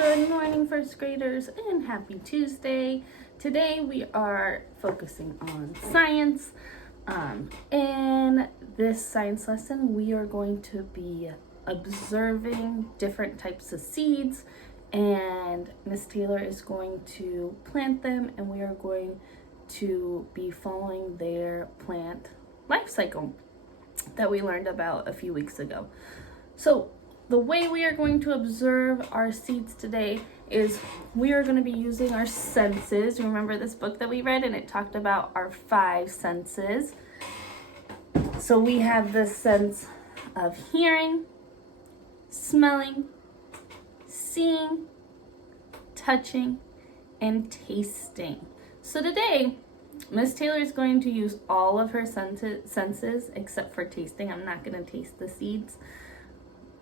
Good morning, first graders, and happy Tuesday. Today we are focusing on science. In this science lesson, we are going to be observing different types of seeds, and Miss Taylor is going to plant them, and we are going to be following their plant life cycle that we learned about a few weeks ago. So the way we are going to observe our seeds today is we are going to be using our senses. Remember this book that we read, and it talked about our 5 senses. So we have the sense of hearing, smelling, seeing, touching, and tasting. So today, Miss Taylor is going to use all of her senses except for tasting. I'm not going to taste the seeds.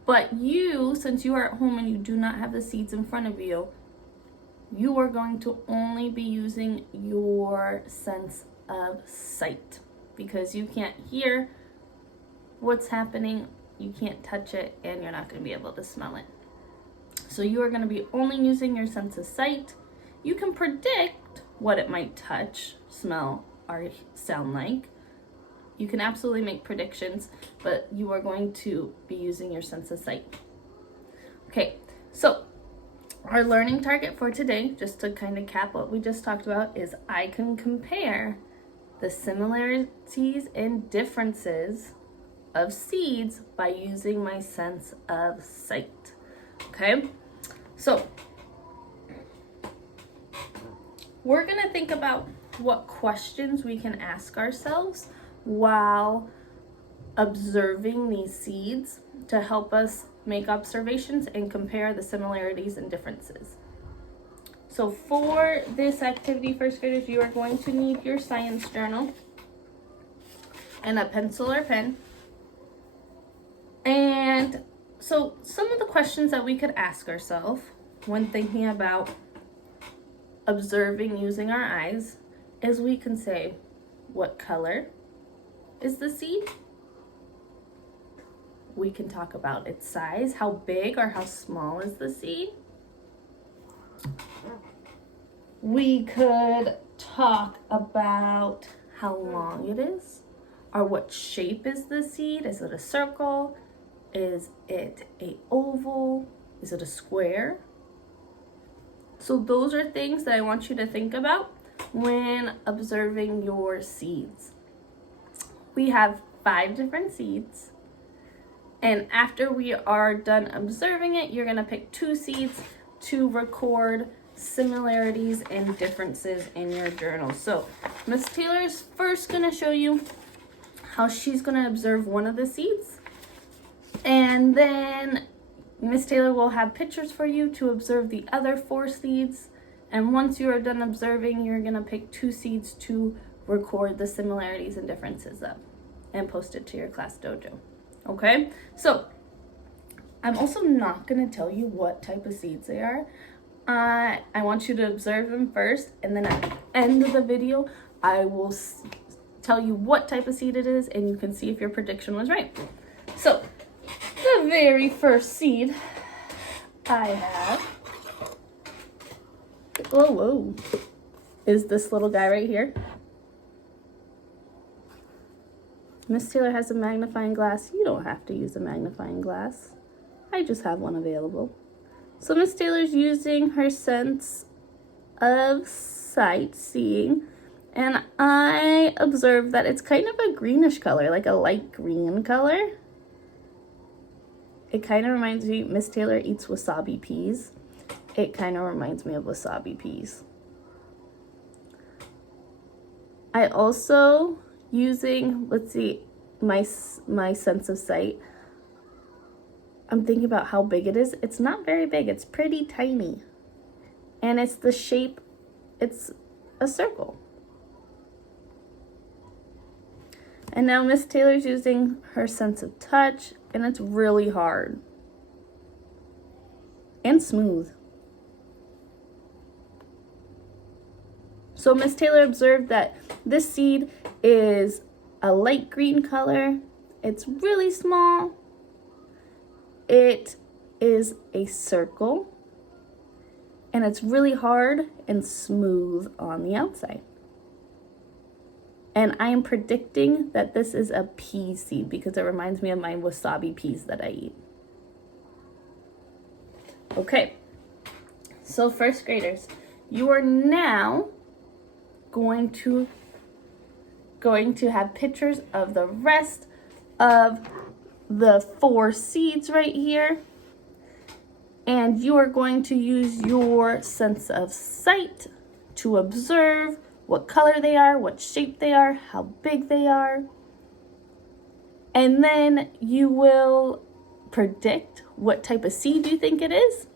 But you, since you are at home and you do not have the seeds in front of you, you are going to only be using your sense of sight because you can't hear what's happening, you can't touch it, and you're not going to be able to smell it. So you are going to be only using your sense of sight. You can predict what it might touch, smell, or sound like. You can absolutely make predictions, but you are going to be using your sense of sight. Okay, so our learning target for today, just to kind of cap what we just talked about, is I can compare the similarities and differences of seeds by using my sense of sight. Okay, so we're going to think about what questions we can ask ourselves while observing these seeds to help us make observations and compare the similarities and differences. So for this activity, first graders, you are going to need your science journal and a pencil or pen. And so some of the questions that we could ask ourselves when thinking about observing using our eyes is we can say, what color is the seed? We can talk about its size. How big or how small is the seed? We could talk about how long it is, or what shape is the seed. Is it a circle? Is it an oval? Is it a square? So those are things that I want you to think about when observing your seeds. We have 5 different seeds, and after we are done observing it, you're going to pick 2 seeds to record similarities and differences in your journal. So Miss Taylor is first going to show you how she's going to observe one of the seeds, and then Miss Taylor will have pictures for you to observe the other 4 seeds, and once you are done observing, you're going to pick 2 seeds to record the similarities and differences of and post it to your class dojo. Okay, so I'm also not going to tell you what type of seeds they are. I want you to observe them first, and then at the end of the video I will tell you what type of seed it is, and you can see if your prediction was right. So the very first seed I have, whoa, is this little guy right here. Miss Taylor has a magnifying glass. You don't have to use a magnifying glass. I just have one available. So Miss Taylor's using her sense of sight, seeing, and I observed that it's kind of a greenish color, like a light green color. It kind of reminds me, Miss Taylor eats wasabi peas. It kind of reminds me of wasabi peas. I also, using, let's see, my sense of sight, I'm thinking about how big it is. It's not very big. It's pretty tiny. And it's the shape, it's a circle. And now Miss Taylor's using her sense of touch, and it's really hard and smooth. So Miss Taylor observed that this seed is a light green color. It's really small. It is a circle. and it's really hard and smooth on the outside. And I am predicting that this is a pea seed because it reminds me of my wasabi peas that I eat. Okay, so first graders, you are now going to have pictures of the rest of the 4 seeds right here. And you are going to use your sense of sight to observe what color they are, what shape they are, how big they are. And then you will predict what type of seed you think it is.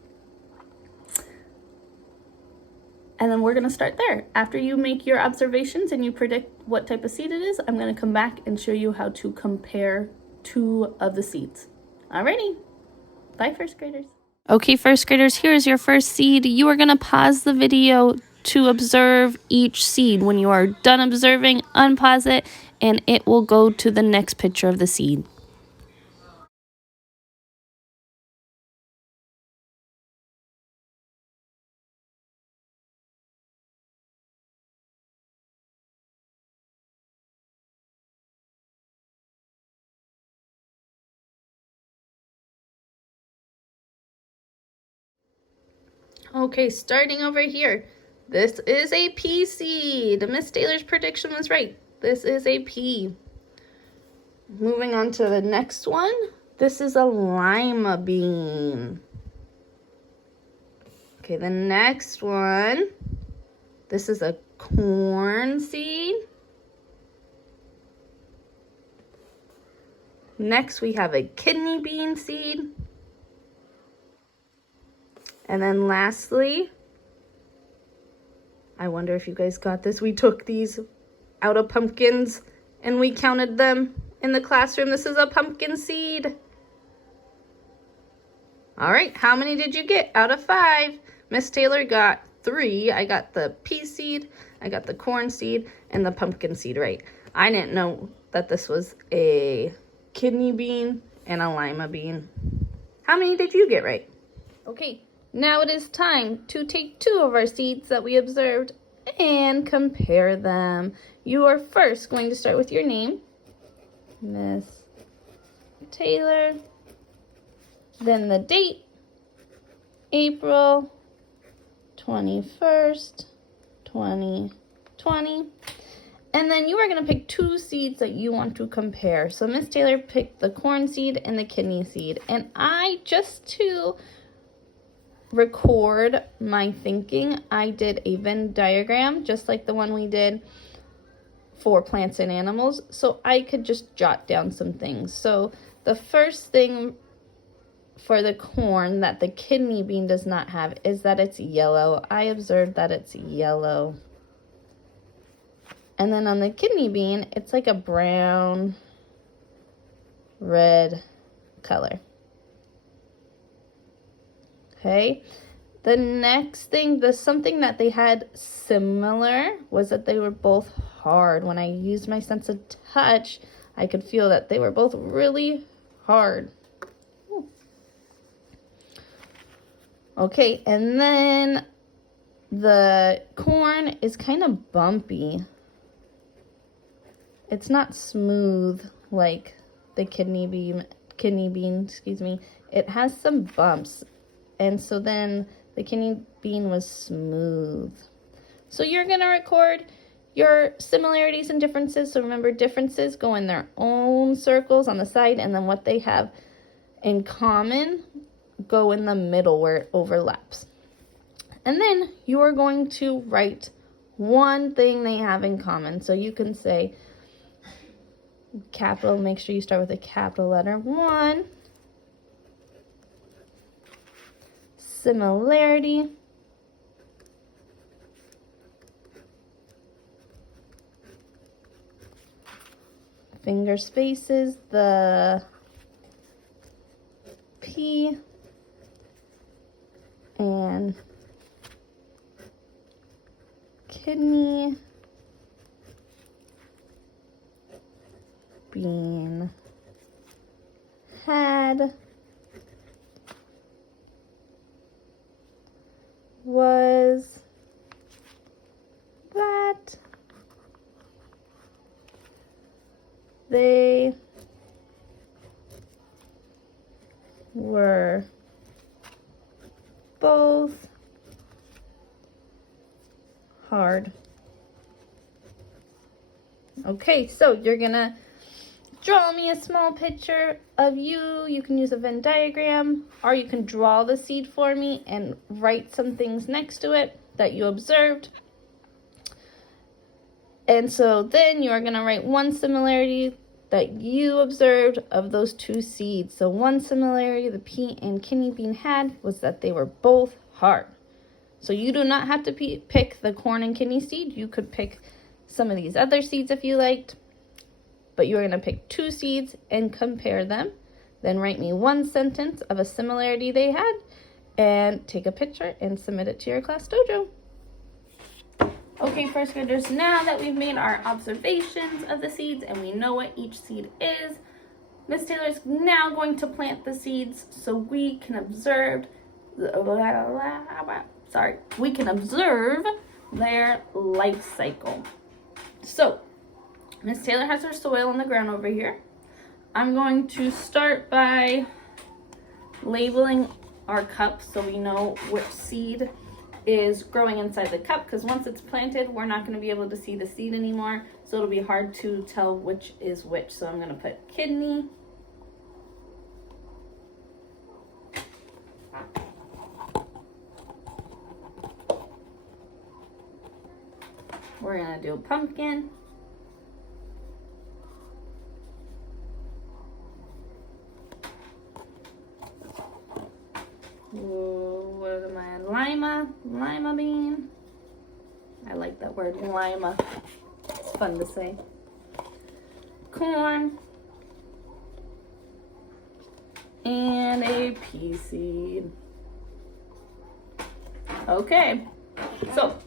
And then we're going to start there. After you make your observations and you predict what type of seed it is, I'm going to come back and show you how to compare 2 of the seeds. Alrighty. Bye, first graders. Okay, first graders, here's your first seed. You are going to pause the video to observe each seed. When you are done observing, unpause it, and it will go to the next picture of the seed. Okay, starting over here. This is a pea seed. Miss Taylor's prediction was right. This is a pea. Moving on to the next one. This is a lima bean. Okay, the next one. This is a corn seed. Next, we have a kidney bean seed. And then lastly, I wonder if you guys got this. We took these out of pumpkins and we counted them in the classroom. This is a pumpkin seed. All right, how many did you get out of 5? Miss Taylor got 3. I got the pea seed, I got the corn seed, and the pumpkin seed right. I didn't know that this was a kidney bean and a lima bean. How many did you get right? Okay, now it is time to take 2 of our seeds that we observed and compare them. You are first going to start with your name, Miss Taylor, then the date, April 21st, 2020. And then you are going to pick 2 seeds that you want to compare. So Miss Taylor picked the corn seed and the kidney seed. And I, just to record my thinking, I did a Venn diagram, just like the one we did for plants and animals. So I could just jot down some things. So the first thing for the corn that the kidney bean does not have is that it's yellow. I observed that it's yellow. And then on the kidney bean, it's like a brown, red color. Okay. The next thing, something that they had similar was that they were both hard. When I used my sense of touch, I could feel that they were both really hard. Ooh. Okay, and then the corn is kind of bumpy. It's not smooth like the kidney bean, excuse me. It has some bumps. And so then the kidney bean was smooth. So you're going to record your similarities and differences. So remember, differences go in their own circles on the side, and then what they have in common go in the middle where it overlaps. And then you are going to write one thing they have in common. So you can say capital, make sure you start with a capital letter 1. Similarity. Finger spaces, the P and kidney bean had was that they were both hard. Okay, so you're gonna draw me a small picture of you. You can use a Venn diagram, or you can draw the seed for me and write some things next to it that you observed. And so then you are going to write one similarity that you observed of those two seeds. So one similarity the pea and kidney bean had was that they were both hard. So you do not have to pick the corn and kidney seed. You could pick some of these other seeds if you liked. But you're going to pick two seeds and compare them. Then write me one sentence of a similarity they had and take a picture and submit it to your class dojo. Okay, first graders, now that we've made our observations of the seeds and we know what each seed is, Miss Taylor is now going to plant the seeds so we can observe their life cycle. So, Miss Taylor has her soil on the ground over here. I'm going to start by labeling our cup so we know which seed is growing inside the cup, because once it's planted, we're not going to be able to see the seed anymore, so it'll be hard to tell which is which. So I'm going to put kidney. We're going to do pumpkin. What am I? Lima bean. I like that word, lima. It's fun to say. Corn. And a pea seed. Okay. So,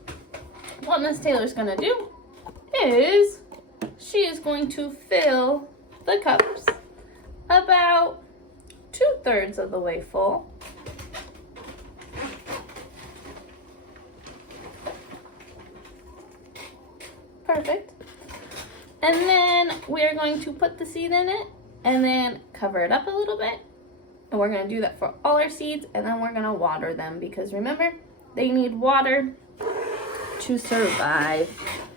what Miss Taylor's gonna do is she is going to fill the cups about 2/3 of the way full. Perfect. And then we're going to put the seed in it and then cover it up a little bit. And we're going to do that for all our seeds, and then we're going to water them because remember, they need water to survive.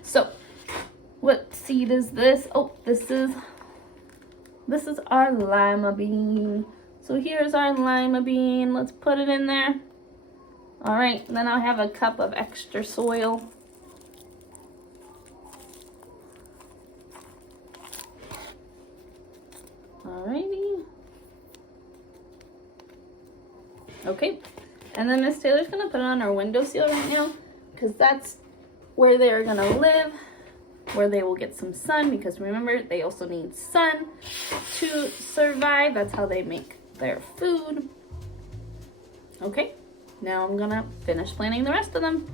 So, what seed is this? Oh, this is our lima bean. So here's our lima bean. Let's put it in there. All right, then I'll have a cup of extra soil. Alrighty. Okay, and then Miss Taylor's gonna put it on our windowsill right now because that's where they're gonna live, where they will get some sun, because remember, they also need sun to survive. That's how they make their food. Okay, now I'm gonna finish planting the rest of them.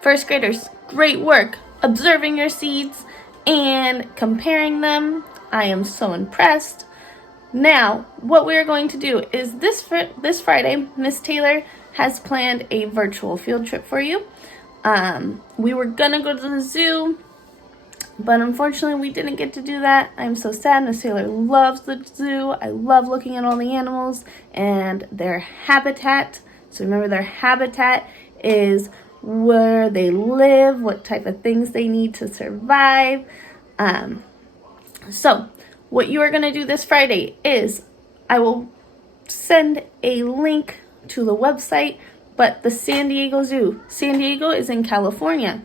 First graders, great work observing your seeds and comparing them. I am so impressed. Now, what we're going to do is this Friday, Miss Taylor has planned a virtual field trip for you. We were gonna go to the zoo, but unfortunately we didn't get to do that. I'm so sad. Miss Taylor loves the zoo. I love looking at all the animals and their habitat. So remember, their habitat is where they live, what type of things they need to survive. So what you are going to do this Friday is I will send a link to the website, but the San Diego Zoo. San Diego is in California.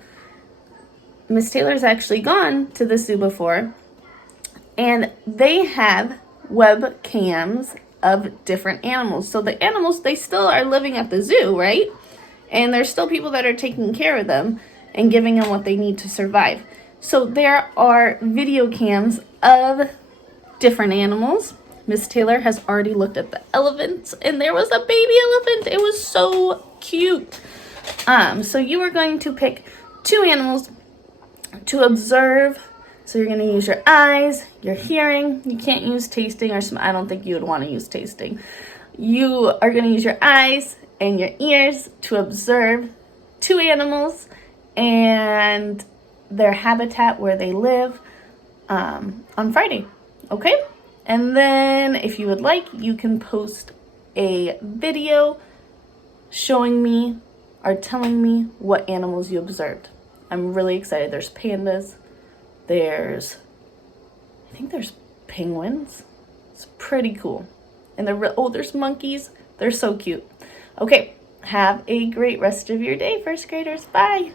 Miss Taylor's actually gone to the zoo before, and they have webcams of different animals. So the animals, they still are living at the zoo, right? And there's still people that are taking care of them and giving them what they need to survive. So there are video cams of different animals. Miss Taylor has already looked at the elephants, and there was a baby elephant. It was so cute. So you are going to pick 2 animals to observe. So you're going to use your eyes, your hearing. You can't use tasting or I don't think you would want to use tasting. You are going to use your eyes and your ears to observe 2 animals and their habitat where they live on Friday. Okay? And then if you would like, you can post a video showing me or telling me what animals you observed. I'm really excited. There's pandas. I think there's penguins. It's pretty cool. And there's monkeys. They're so cute. Okay, have a great rest of your day, first graders. Bye.